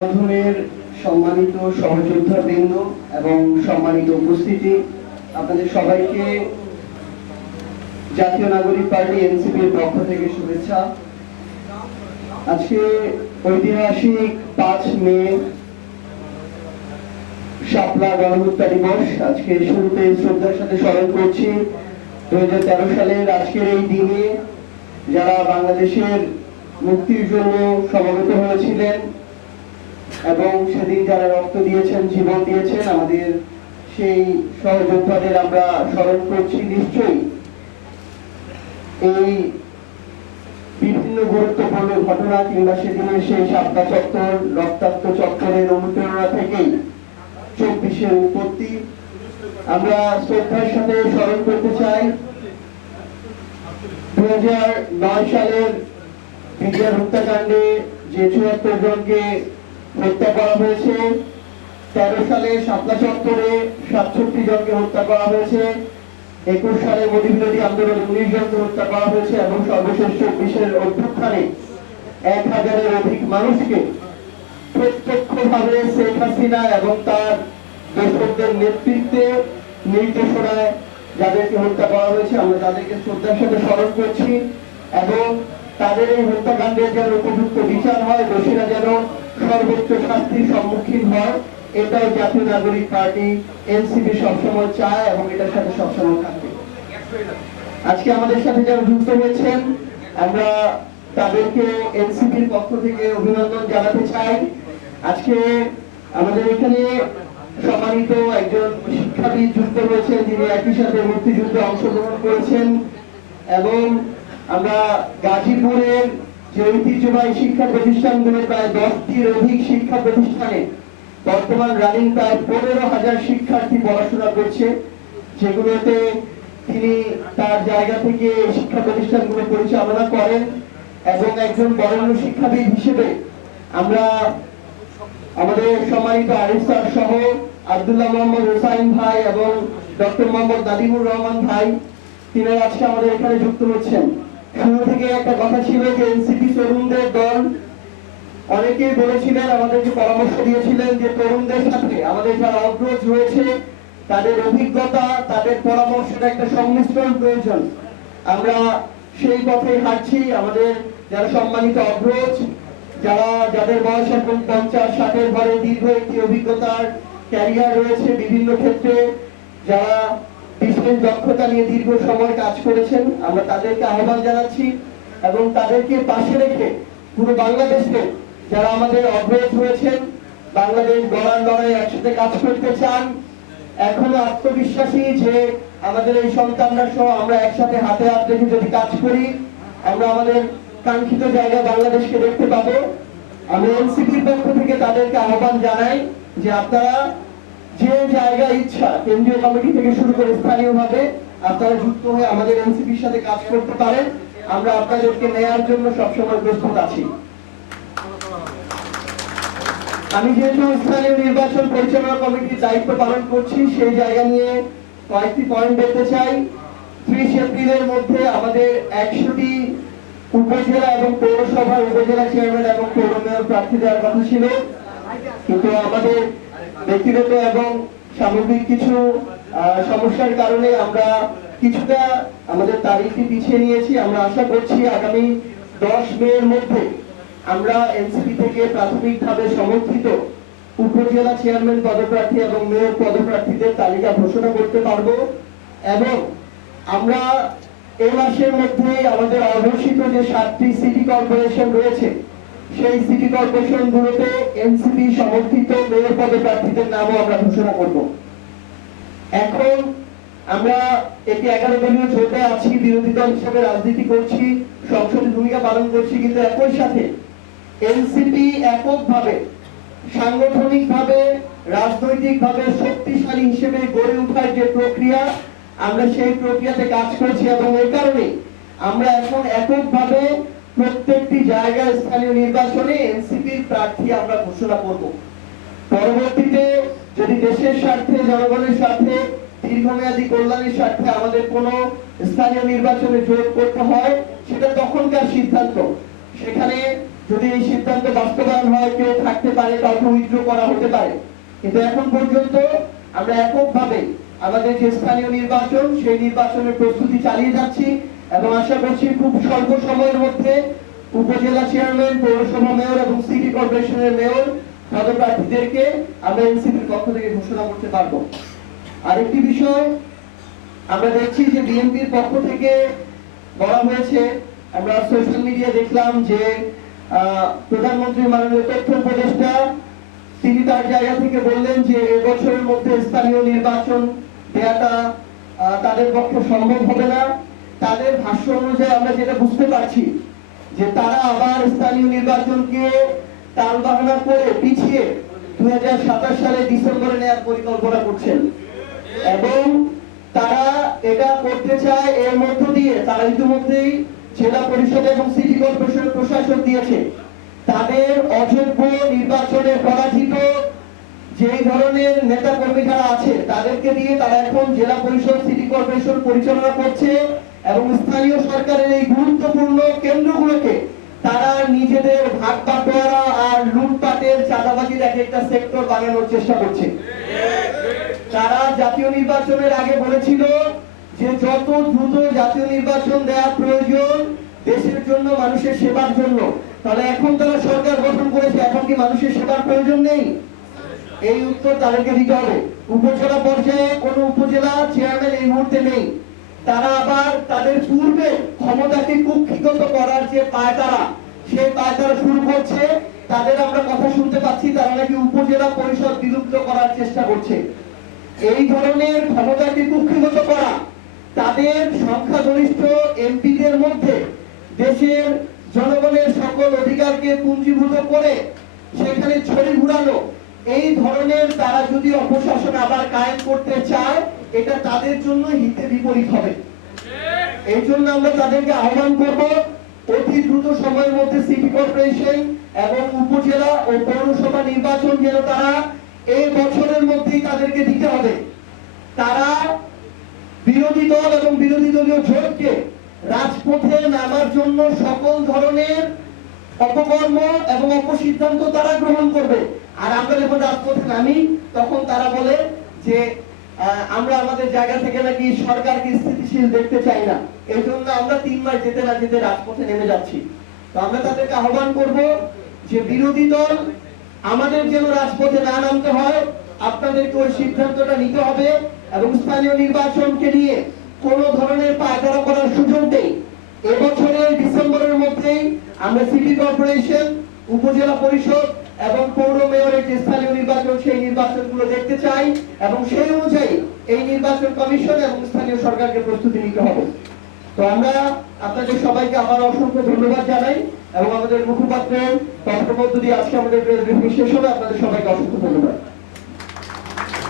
প্রথমের সম্মানিত সহযোদ্ধাবৃন্দ এবং সম্মানিত উপস্থিতি, আপনাদের সবাইকে জাতীয় নাগরিক পার্টি এনসিপির পক্ষ থেকে শুভেচ্ছা। আজকে ঐতিহাসিক ৫ মে শাপলা গণহত্যা দিবস। আজকে শুরুতে শ্রদ্ধার সাথে স্মরণ করছি ২০১৩ সালের আজকের এই দিনে যারা বাংলাদেশের মুক্তির জন্য সমবেত হয়েছিলেন এবং সেদিন যারা রক্ত দিয়েছেন, জীবন দিয়েছেন, আমাদের সেই সহযোদ্ধাদের আমরা স্মরণ করছি। নিশ্চয়ই এই বিভিন্ন গুরুত্বপূর্ণ ঘটনা কিংবা সেদিনের সেই শাপলা চত্বর, রক্তাক্ত চত্বরের অনুপ্রেরণা থেকেই ২৪-এর উৎপত্তি। আমরা শ্রদ্ধার সাথে স্মরণ করতে চাই ২০০৯ সালের বিডিআর হত্যাকাণ্ডে যে ৭৪ জনকে হত্যা করা হয়েছে, ১৩ সালে শাপলা চত্বরে ৬৭ জনকে হত্যা করা হয়েছে, ২১ সালে মোদী বিরোধী আন্দোলনে ১৯ জনকে হত্যা করা হয়েছে এবং সর্বশেষ ২৪-এর অভ্যুত্থানে ১,০০০-এর অধিক মানুষকে প্রত্যক্ষভাবে শেখ হাসিনা এবং তার দোসরদের নেতৃত্বে নির্দেশনায় যাদেরকে হত্যা করা হয়েছে, আমরা তাদেরকে শ্রদ্ধার সাথে স্মরণ করছি এবং তাদের এই হত্যাকাণ্ডের যেন উপযুক্ত বিচার হয়, দোষীরা যেন সর্বোচ্চ শাস্তির সম্মুখীন হয়, এটাই জাতীয় নাগরিক পার্টি এনসিপি সবসময় চায় এবং এটার সাথে সবসময় থাকবে। আজকে আমাদের সাথে যারা যুক্ত হয়েছেন, আমরা তাদেরকে এনসিপির পক্ষ থেকে অভিনন্দন জানাতে চাই। আজকে আমাদের এখানে সম্মানিত একজন শিক্ষাবিদ যুক্ত হয়েছেন, যিনি একই সাথে মুক্তিযুদ্ধে অংশগ্রহণ করেছেন এবং আমরা গাজীপুরের যে ঐতিহ্যবাহী শিক্ষা প্রতিষ্ঠানগুলো প্রায় ১০টির অধিক শিক্ষা প্রতিষ্ঠানে বর্তমান রানিং প্রায় ১৫,০০০ শিক্ষার্থী পড়াশোনা করছে, যেগুলোতে তিনি তার জায়গা থেকে শিক্ষা প্রতিষ্ঠানগুলো পরিচালনা করেন এবং একজন বরেণ্য শিক্ষাবিদ হিসেবে আমরা আমাদের সম্মানিত আরিফ স্যার সহ আব্দুল্লাহ মোহাম্মদ হোসাইন ভাই এবং ডক্টর মোহাম্মদ নাদিমুর রহমান ভাই, তিনারা আজকে আমাদের এখানে যুক্ত হচ্ছেন। শুরু থেকে একটা কথা ছিল যে এনসিপি তরুণদের দল, অনেকেই বলেছিলেন, আমাদেরকে পরামর্শ দিয়েছিলেন যে তরুণদের সাথে আমাদের যারা অগ্রজ রয়েছে তাদের অভিজ্ঞতা, তাদের পরামর্শের একটা সংমিশ্রণ প্রয়োজন। আমরা সেই পথে হাঁটছি। আমাদের যারা সম্মানিত অগ্রজ, যাদের বয়স এখন ৫০-৬০-এর ঘরে দীর্ঘ একটি অভিজ্ঞতার ক্যারিয়ার রয়েছে, বিভিন্ন ক্ষেত্রে যারা বিশেষ দক্ষতা নিয়ে দীর্ঘ সময় কাজ করেছেন, আমরা তাদেরকে আহ্বান জানাচ্ছি এবং তাদেরকে পাশে রেখে পুরো বাংলাদেশে যারা আমাদের অগ্রজ হয়েছেন, বাংলাদেশ গড়ার লড়াই একসাথে কাজ করতে চান, এখনো আত্মবিশ্বাসী যে আমাদের এই সন্তানরা সহ আমরা একসাথে হাতে হাত রেখে যদি কাজ করি, আমরা আমাদের কাঙ্ক্ষিত জায়গা বাংলাদেশকে দেখতে পাবো। আমি এনসিপির পক্ষ থেকে তাদেরকে আহ্বান জানাই যে আপনারা যে জায়গা ইচ্ছা, কেন্দ্রীয় কমিটি থেকে শুরু করে স্থানীয়ভাবে আপনারা যুক্ত হয়ে আমাদের এনসিপির সাথে কাজ করতে পারেন। আমরা আপনাদেরকে নেয়ার জন্য সবসময় প্রস্তুত আছি। আমি যেহেতু স্থানীয় নির্বাচন পরিচালনা কমিটির দায়িত্ব পালন করছি, সেই জায়গা নিয়ে কয়েকটি পয়েন্ট বলতে চাই। ৩০ এপ্রিলের মধ্যে আমাদের ১০০টি উপজেলা এবং পৌরসভার উপজেলা চেয়ারম্যান এবং পৌর মেয়র প্রার্থী দেওয়ার কথা ছিল, কিন্তু আমাদের ব্যক্তিগত এবং সামগ্রিক কিছু সমস্যার কারণে আমরা কিছুটা আমাদের তারিখটি পিছিয়ে নিয়েছি। আমরা আশা করছি আগামী ১০ মের মধ্যে আমরা এনসিপি থেকে প্রাথমিকভাবে সমর্থিত উপজেলা চেয়ারম্যান পদপ্রার্থী এবং মেয়র পদপ্রার্থীদের তালিকা ঘোষণা করতে পারব এবং আমরা এই মাসের মধ্যে আমাদের অঘোষিত যে ৭টি সিটি কর্পোরেশন রয়েছে, সেই সিটি কর্পোরেশনগুলোতে এনসিপি সমর্থিত মেয়র পদপ্রার্থীদের নামও আমরা ঘোষণা করব। এখন আমরা একটি ১১ দলীয় জোটে আছি, বিরোধী দল হিসেবে রাজনীতি করছি, সংসদে ভূমিকা পালন করছি, কিন্তু একই সাথে এনসিপি এককভাবে সাংগঠনিকভাবে রাজনৈতিকভাবে শক্তিশালী হিসেবে গড়ে ওঠার যে প্রক্রিয়া, আমরা সেই প্রক্রিয়াতে কাজ করছি এবং এই কারণে আমরা এখন এককভাবে প্রত্যেকটি জায়গায় স্থানীয় নির্বাচনে এনসিপির প্রার্থী আমরা ঘোষণা করব। পরবর্তীতে যদি দেশের স্বার্থে, জনগণের স্বার্থে, দীর্ঘমেয়াদী কল্যাণের স্বার্থে আমাদের কোনো স্থানীয় নির্বাচনে জোট করতে হয়, সেটা তখনকার সিদ্ধান্ত। সেখানে যদি এই সিদ্ধান্ত বাস্তবায়ন হয় কেউ থাকতে পারে, কাউকে উইথড্র করা হতে পারে, কিন্তু এখন পর্যন্ত আমরা এককভাবে আমাদের যে স্থানীয় নির্বাচন সেই নির্বাচনের প্রস্তুতি চালিয়ে যাচ্ছি এবং আশা করছি খুব স্বল্প সময়ের মধ্যে উপজেলা চেয়ারম্যান, পৌরসভা মেয়র এবং সিটি কর্পোরেশনের মেয়র পদপ্রার্থীদেরকে আমরা এনসিপির পক্ষ থেকে ঘোষণা করতে পারবো। আরেকটি বিষয় আমরা দেখছি যে বিএনপির পক্ষ থেকে বলা হয়েছে, আমরা সোশ্যাল মিডিয়া দেখলাম যে প্রধানমন্ত্রী মাননীয় তথ্য উপদেষ্টা তিনি তার জায়গা থেকে বললেন যে এবছরের মধ্যে স্থানীয় নির্বাচন দেওয়াটা তাদের পক্ষে সম্ভব হবে না। তাদের ভাষ্য অনুযায়ী আমরা যেটা বুঝতে পারছি যে তারা আবার স্থানীয় নির্বাচনকে টালবাহানা করে পিছিয়ে 2027 সালে ডিসেম্বরে নেওয়ার পরিকল্পনা করছেন এবং তারা এটা করতে চায়। এর মধ্য দিয়ে তারা ইতিমধ্যেই জেলা পরিষদ এবং সিটি কর্পোরেশন প্রশাসন দিয়েছে তাদের অযোগ্য নির্বাচনে পরাজিত যেই ধরনের নেতা কর্মী যারা আছে তাদেরকে দিয়ে তারা এখন জেলা পরিষদ, সিটি কর্পোরেশন পরিচালনা করছে এবং স্থানীয় সরকারের এই গুরুত্বপূর্ণ কেন্দ্রগুলোকে তারা নিজেদের ভাগ বাটোয়ারা আর লুটপাটের চাঁদাবাজির এক একটা সেক্টর বানানোর চেষ্টা করছে। তারা জাতীয় নির্বাচনের আগে বলেছিল যে যত দ্রুত জাতীয় নির্বাচন দেওয়া প্রয়োজন দেশের জন্য, মানুষের সেবার জন্য। তাহলে এখন তারা সরকার গঠন করেছে, এখন কি মানুষের সেবার প্রয়োজন নেই? এই উত্তর তাদেরকে দিতে হবে। উপজেলা পর্যায়ে কোন উপজেলা চেয়ারম্যান এই মুহূর্তে নেই। তারা আবার তাদের পূর্বে ক্ষমতাকে কুক্ষিগত করার যে পায়তারা, সেই পায়তারা শুরু করছে। তাদের আমরা কথা শুনতে পাচ্ছি তারা নাকি উপজেলা পরিষদ বিলুপ্ত করার চেষ্টা করছে। এই ধরনের ক্ষমতাকে কুক্ষিগত করা, তাদের সংখ্যাগরিষ্ঠ এমপিদের মধ্যে দেশের জনগণের সকল অধিকারকে পুঞ্জীভূত করে সেখানে ছড়ি ঘুরানো, এই ধরনের তারা যদি অপশাসন আবার কায়েম করতে চায় এটা তাদের জন্য হিতে বিপরীত হবে। এই জন্য আমরা তাদেরকে আহ্বান করব অতি দ্রুত সময়ের মধ্যে সিটি কর্পোরেশন এবং উপজেলা ও পৌরসভা নির্বাচন যেন তারা এই বছরের মধ্যেই তাদেরকে দিতে হবে। তারা বিরোধী দল এবং বিরোধী দলীয় জোটকে রাজপথে নামার জন্য সকল ধরনের অপকর্ম এবং অপসিদ্ধান্ত তারা গ্রহণ করবে। আর আমরা যখন রাজপথে নামি তখন তারা বলে যে আমরা আমাদের জায়গা থেকে নাকি সরকারকে স্থিতিশীল দেখতে চাই না, এই জন্য আমরা 3 মাস যেতে না যেতে রাজপথে নেমে যাচ্ছি। তো আমরা তাদেরকে আহ্বান করব যে বিরোধী দল আমাদের যেন রাজপথে না নামতে হয়, আপনাদেরকে ওই সিদ্ধান্তটা নিতে হবে এবং স্থানীয় নির্বাচনকে নিয়ে কোনো ধরনের পায়তারা করার সুযোগ নেই। এবছরের ডিসেম্বরের মধ্যেই আমরা সিটি কর্পোরেশন, উপজেলা পরিষদ এবং পৌর মেয়রের যে স্থানীয় নির্বাচন সেই নির্বাচনগুলো দেখতে চাই এবং সেই অনুযায়ী এই নির্বাচন কমিশন এবং স্থানীয় সরকারকে প্রস্তুতি নিতে হবে। তো আমরা আপনাদের সবাইকে আবার অসংখ্য ধন্যবাদ জানাই এবং আমাদের মুখপাত্রের তথ্য মধ্য দিয়ে আজকে আমাদের প্রেস ব্রিফিং শেষ হবে। আপনাদের সবাইকে অসংখ্য ধন্যবাদ।